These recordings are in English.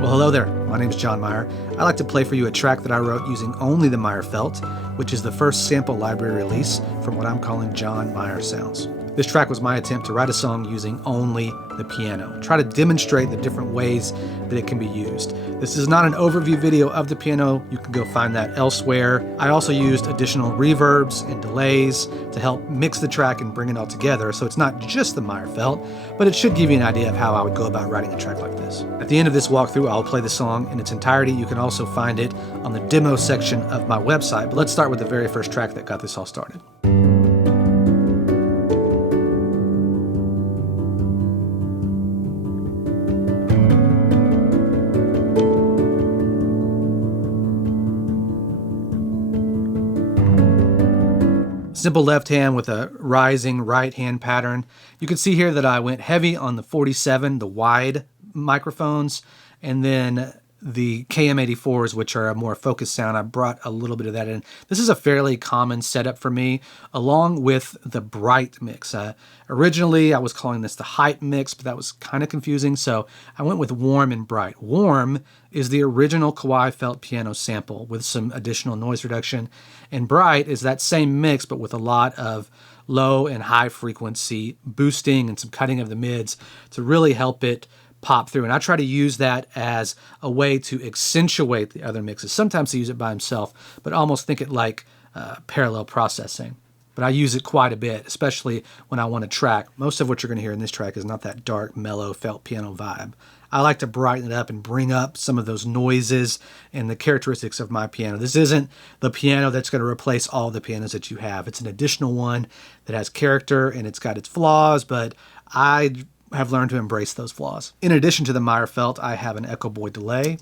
Well, hello there. My name is John Meyer. I'd like to play for you a track that I wrote using only the Meyer Felt, which is the first sample library release from what I'm calling John Meyer Sounds. This track was my attempt to write a song using only the piano. Try to demonstrate the different ways that it can be used. This is not an overview video of the piano. You can go find that elsewhere. I also used additional reverbs and delays to help mix the track and bring it all together, so it's not just the Meyer Felt, but it should give you an idea of how I would go about writing a track like this. At the end of this walkthrough, I'll play the song in its entirety. You can also find it on the demo section of my website, but let's start with the very first track that got this all started. Simple left hand with a rising right hand pattern. You can see here that I went heavy on the 47, the wide microphones, and then the KM84s, which are a more focused sound. I brought a little bit of that in. This is a fairly common setup for me, along with the bright mix. Originally, I was calling this the hype mix, but that was kind of confusing, so I went with warm and bright. Warm is the original Octave Felt piano sample with some additional noise reduction, and bright is that same mix, but with a lot of low and high frequency boosting and some cutting of the mids to really help it pop through. And I try to use that as a way to accentuate the other mixes. Sometimes I use it by himself, but almost think it like parallel processing. But I use it quite a bit, especially when I want to track. Most of what you're going to hear in this track is not that dark, mellow, felt piano vibe. I like to brighten it up and bring up some of those noises and the characteristics of my piano. This isn't the piano that's going to replace all the pianos that you have. It's an additional one that has character and it's got its flaws, but I have learned to embrace those flaws. In addition to the Meyer Felt, I have an Echo Boy delay.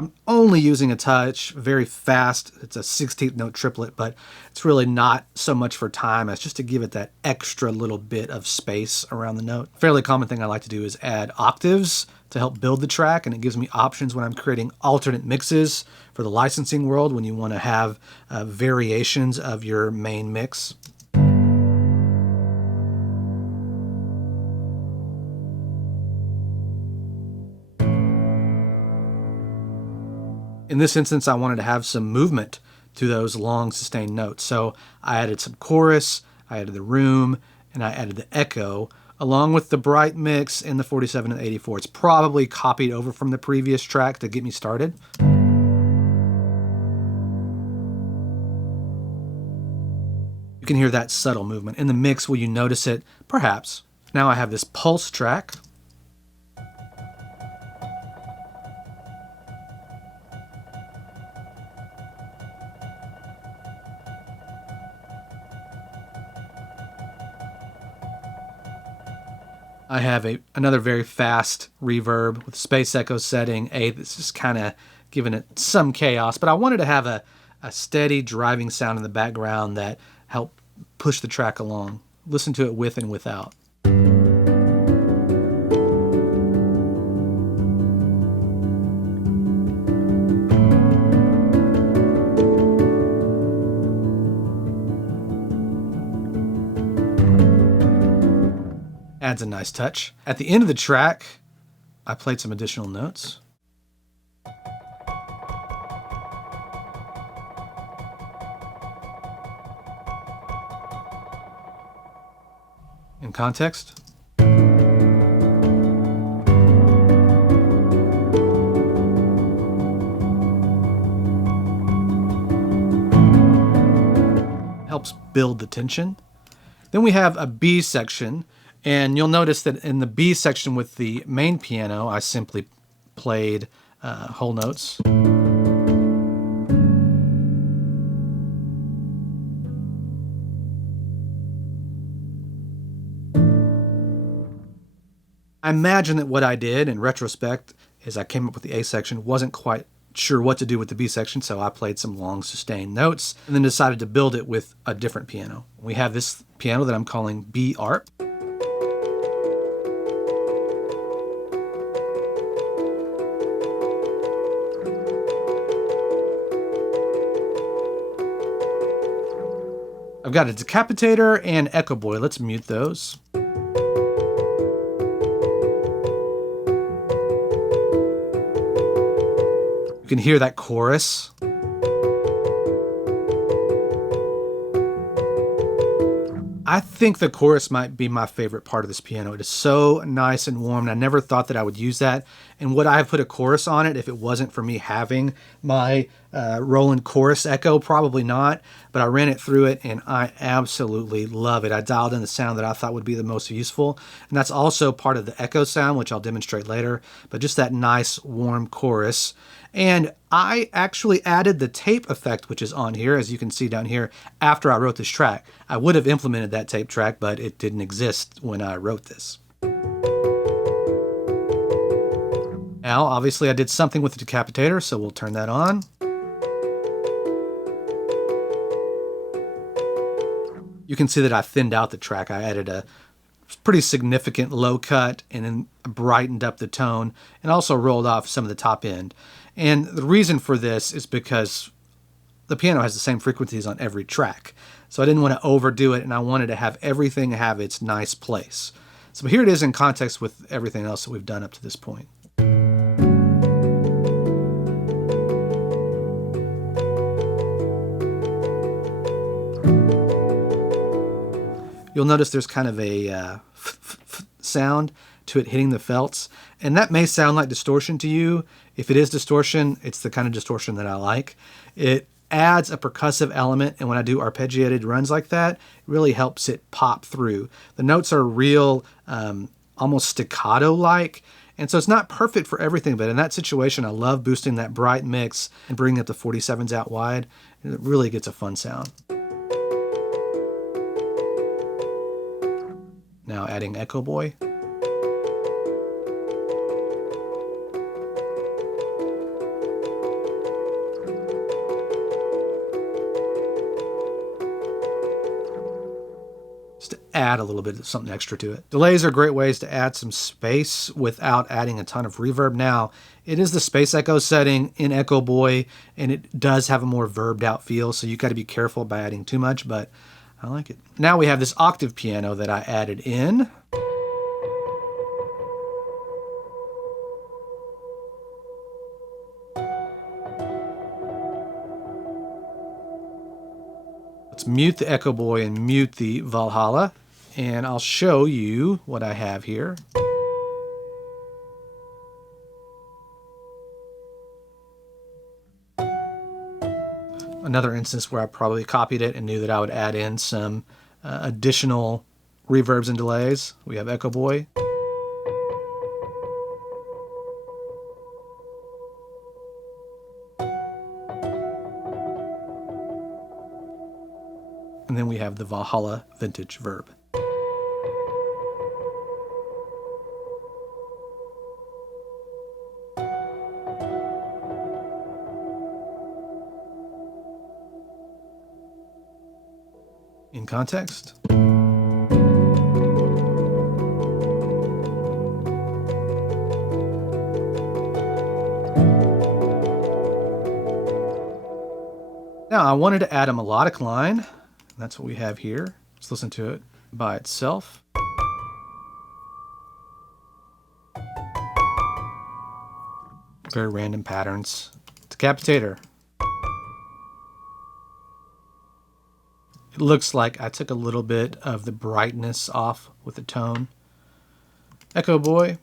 I'm only using a touch, very fast. It's a 16th note triplet, but it's really not so much for time as just to give it that extra little bit of space around the note. A fairly common thing I like to do is add octaves to help build the track, and it gives me options when I'm creating alternate mixes for the licensing world when you want to have variations of your main mix. In this instance, I wanted to have some movement to those long sustained notes, so I added some chorus, I added the room, and I added the echo, along with the bright mix in the 47 and 84. It's probably copied over from the previous track to get me started. You can hear that subtle movement. In the mix, will you notice it? Perhaps. Now I have this pulse track. I have another very fast reverb with space echo setting. This is kind of giving it some chaos, but I wanted to have a steady driving sound in the background that helped push the track along. Listen to it with and without. Adds a nice touch. At the end of the track, I played some additional notes. In context. Helps build the tension. Then we have a B section. And you'll notice that in the B section with the main piano, I simply played whole notes. I imagine that what I did in retrospect is I came up with the A section, wasn't quite sure what to do with the B section, so I played some long sustained notes and then decided to build it with a different piano. We have this piano that I'm calling B ARP. I've got a decapitator and Echo Boy. Let's mute those. You can hear that chorus. I think the chorus might be my favorite part of this piano. It is so nice and warm, and I never thought that I would use that. And would I have put a chorus on it if it wasn't for me having my Roland chorus echo? Probably not, but I ran it through it, and I absolutely love it. I dialed in the sound that I thought would be the most useful, and that's also part of the echo sound, which I'll demonstrate later, but just that nice, warm chorus. And I actually added the tape effect, which is on here, as you can see down here, after I wrote this track. I would have implemented that tape track, but it didn't exist when I wrote this. Now, obviously, I did something with the decapitator, so we'll turn that on. You can see that I thinned out the track. I added a pretty significant low cut and then brightened up the tone and also rolled off some of the top end. And the reason for this is because the piano has the same frequencies on every track. So I didn't want to overdo it, and I wanted to have everything have its nice place. So here it is in context with everything else that we've done up to this point. You'll notice there's kind of a sound to it hitting the felts, and that may sound like distortion to you. If it is distortion, it's the kind of distortion that I like. It adds a percussive element, and when I do arpeggiated runs like that, it really helps it pop through. The notes are real, almost staccato-like, and so it's not perfect for everything, but in that situation, I love boosting that bright mix and bringing up the 47s out wide, and it really gets a fun sound. Now adding Echo Boy. Just to add a little bit of something extra to it. Delays are great ways to add some space without adding a ton of reverb. Now, it is the space echo setting in Echo Boy, and it does have a more verbed out feel, so you got to be careful by adding too much, but I like it. Now we have this octave piano that I added in. Let's mute the Echo Boy and mute the Valhalla, and I'll show you what I have here. Another instance where I probably copied it and knew that I would add in some additional reverbs and delays. We have Echo Boy. And then we have the Valhalla vintage verb. In context. Now I wanted to add a melodic line. That's what we have here. Let's listen to it by itself. Very random patterns. Decapitator. It looks like I took a little bit of the brightness off with the tone. Echo Boy.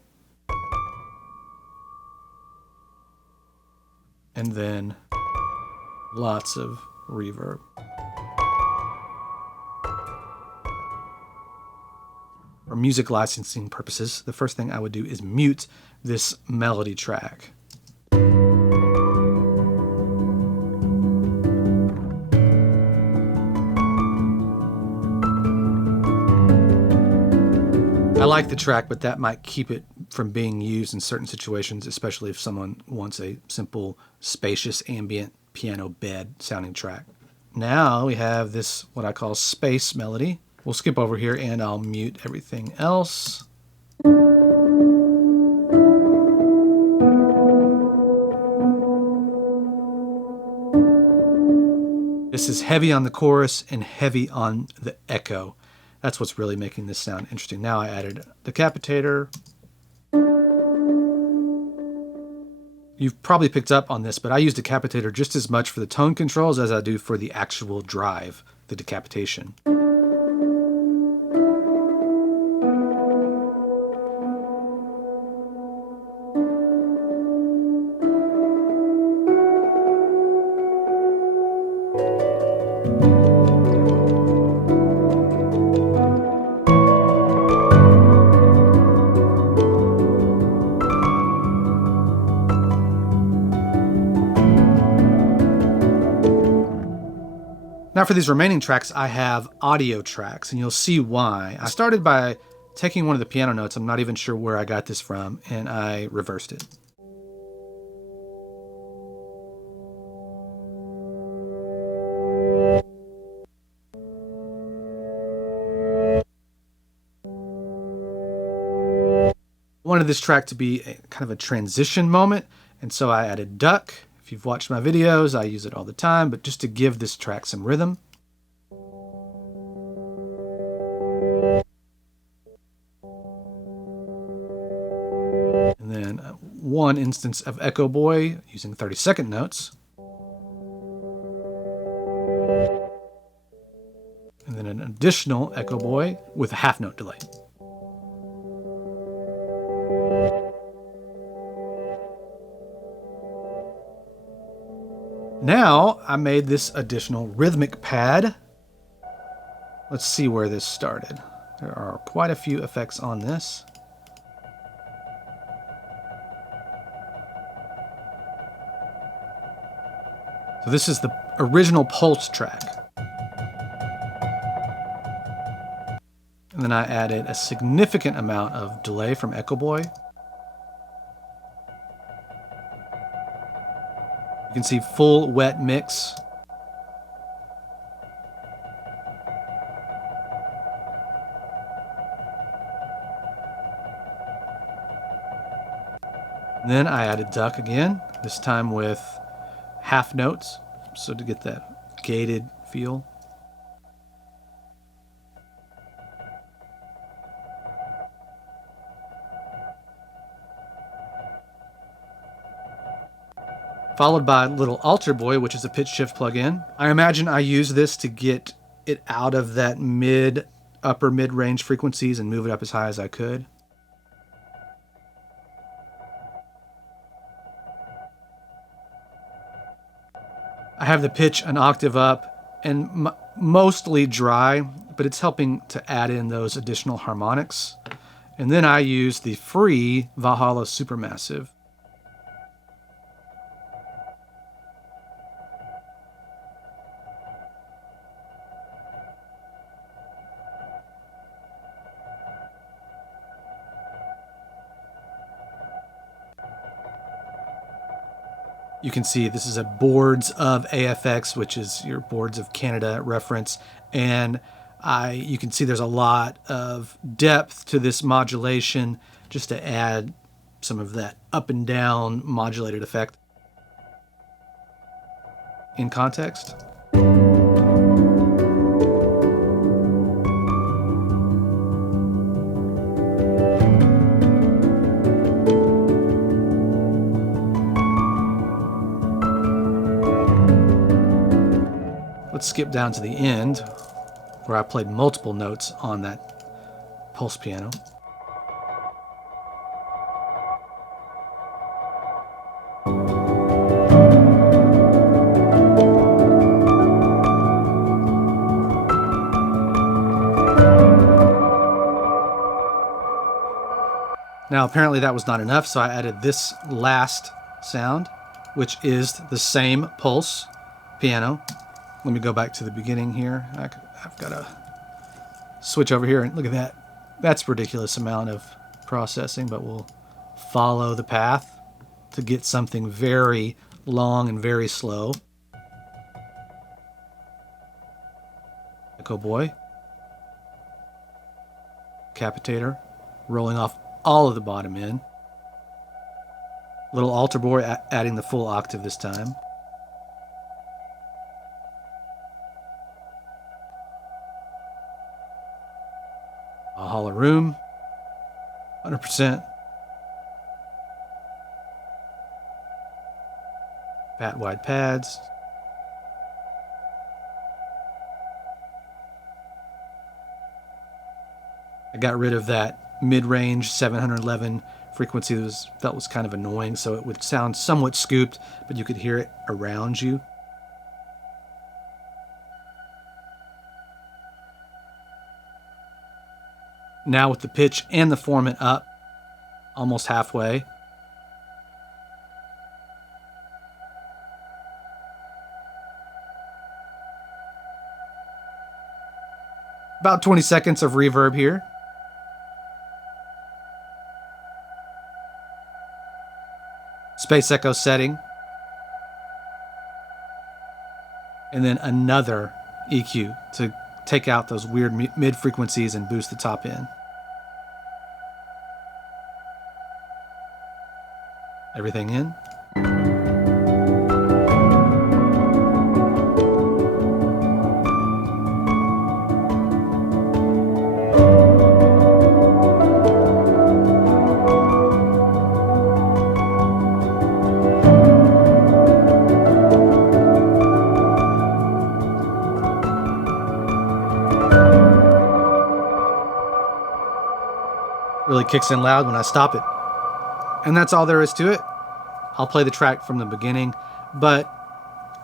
And then lots of reverb. For music licensing purposes, the first thing I would do is mute this melody track. I like the track, but that might keep it from being used in certain situations, especially if someone wants a simple, spacious, ambient piano bed sounding track. Now we have this, what I call space melody. We'll skip over here and I'll mute everything else. This is heavy on the chorus and heavy on the echo. That's what's really making this sound interesting. Now I added decapitator. You've probably picked up on this, but I use decapitator just as much for the tone controls as I do for the actual drive, the decapitation. Now for these remaining tracks, I have audio tracks, and you'll see why. I started by taking one of the piano notes, I'm not even sure where I got this from, and I reversed it. I wanted this track to be kind of a transition moment, and so I added duck. If you've watched my videos, I use it all the time, but just to give this track some rhythm. And then one instance of Echo Boy using 30-second notes. And then an additional Echo Boy with a half note delay. Now I made this additional rhythmic pad. Let's see where this started. There are quite a few effects on this. So this is the original pulse track. And then I added a significant amount of delay from Echo Boy. You can see full wet mix. And then I added duck again, this time with half notes, so to get that gated feel. Followed by Little Alter Boy, which is a pitch shift plugin. I imagine I use this to get it out of that upper mid-range frequencies and move it up as high as I could. I have the pitch an octave up and mostly dry, but it's helping to add in those additional harmonics. And then I use the free Valhalla Supermassive. You can see this is a Boards of AFX, which is your Boards of Canada reference. And you can see there's a lot of depth to this modulation just to add some of that up and down modulated effect in context. Let's skip down to the end where I played multiple notes on that pulse piano. Now apparently that was not enough, so I added this last sound, which is the same pulse piano. Let me go back to the beginning here. I've got to switch over here and look at that. That's a ridiculous amount of processing, but we'll follow the path to get something very long and very slow. Echo Boy. Capitator. Rolling off all of the bottom end. Little Alter Boy adding the full octave this time. A hollow room, 100%. Fat wide pads. I got rid of that mid-range 711 frequency that felt was kind of annoying, so it would sound somewhat scooped, but you could hear it around you. Now with the pitch and the formant up, almost halfway. About 20 seconds of reverb here. Space echo setting. And then another EQ to take out those weird mid frequencies and boost the top end. Everything in. Really kicks in loud when I stop it. And that's all there is to it. I'll play the track from the beginning, but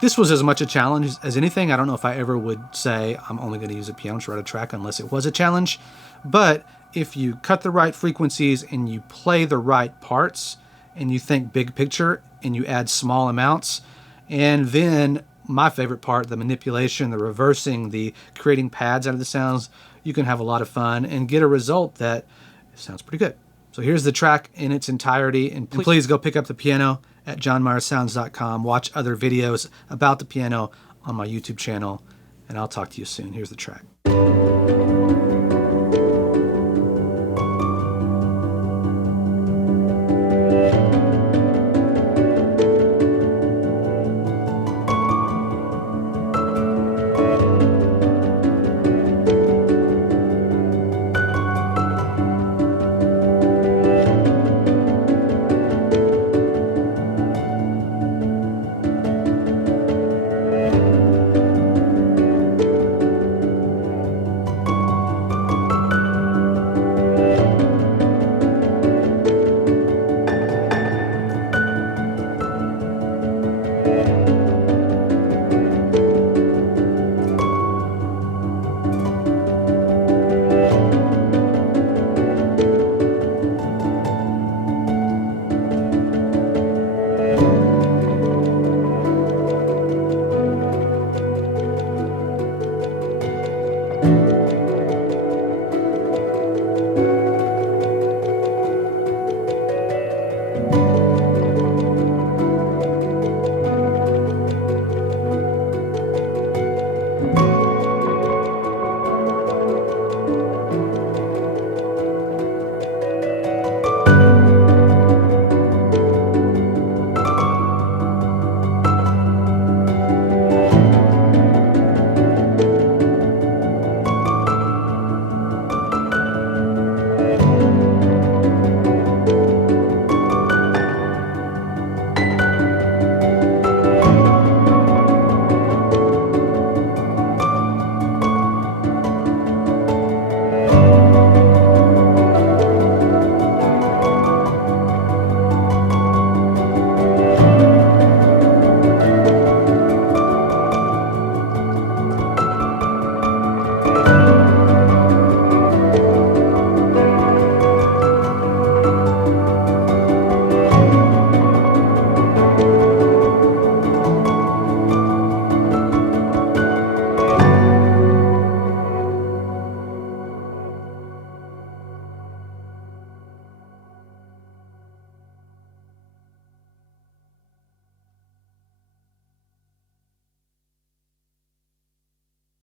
this was as much a challenge as anything. I don't know if I ever would say I'm only going to use a piano to write a track unless it was a challenge. But if you cut the right frequencies and you play the right parts and you think big picture and you add small amounts, and then my favorite part, the manipulation, the reversing, the creating pads out of the sounds, you can have a lot of fun and get a result that sounds pretty good. So here's the track in its entirety, and please go pick up the piano at johnmeyersounds.com. Watch other videos about the piano on my YouTube channel, and I'll talk to you soon. Here's the track.